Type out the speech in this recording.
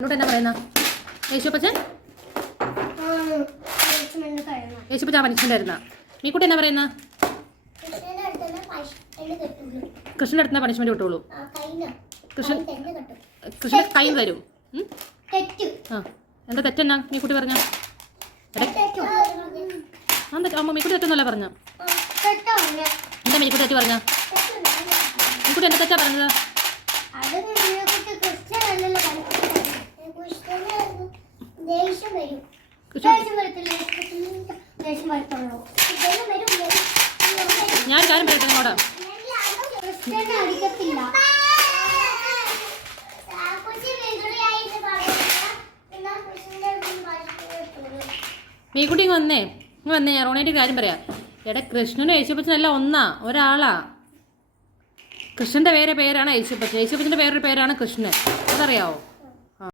എന്നോട് എന്നാ പറയുന്ന? യേശുപ്പച്ചൻ യേശുപ്പച്ച പനിഷ്മെന്റ് ആയിരുന്ന മീക്കുട്ടി എന്നാ പറയുന്ന? കൃഷ്ണന്റെ അടുത്ത് പണിഷ്മെന്റ് കിട്ടുള്ളൂ. കൃഷ്ണൻ കൃഷ്ണൻ കൈ തരൂ? ആ. എന്താ തെറ്റെന്നാ മീക്കുട്ടി പറഞ്ഞ? അമ്മ മീക്കുട്ടി തെറ്റൊന്നല്ല പറഞ്ഞ. എന്താ മീക്കുട്ടി തെറ്റ് പറഞ്ഞ? മീക്കുട്ടി എന്താ തെറ്റാ പറഞ്ഞത്? ദേഷ്യം വരും. കൃഷ്ണൻ ദേഷ്യം വരത്തില്ല. ദേഷ്യം വരത്തുള്ളൂ. ദേഷ്യം വരും. ഞാൻ കാര്യം പറയട്ടെ നിങ്ങളോട്? ക്രിസ്ത്യനെ അടിക്കത്തില്ല. മീക്കുട്ടി ഇങ്ങ് വന്നേ. ഇങ്ങ് വന്നേ ഞാൻ റോണേന്റെ കാര്യം പറയാം. എടാ കൃഷ്ണനും നല്ല ഒന്നാ ഒരാളാ. കൃഷ്ണന്റെ വേറെ പേരാണ് യേശുപ്പച്ചൻ യേശുപ്പച്ചന്റെ വേറൊരു പേരാണ് കൃഷ്ണൻ. അതറിയാവോ?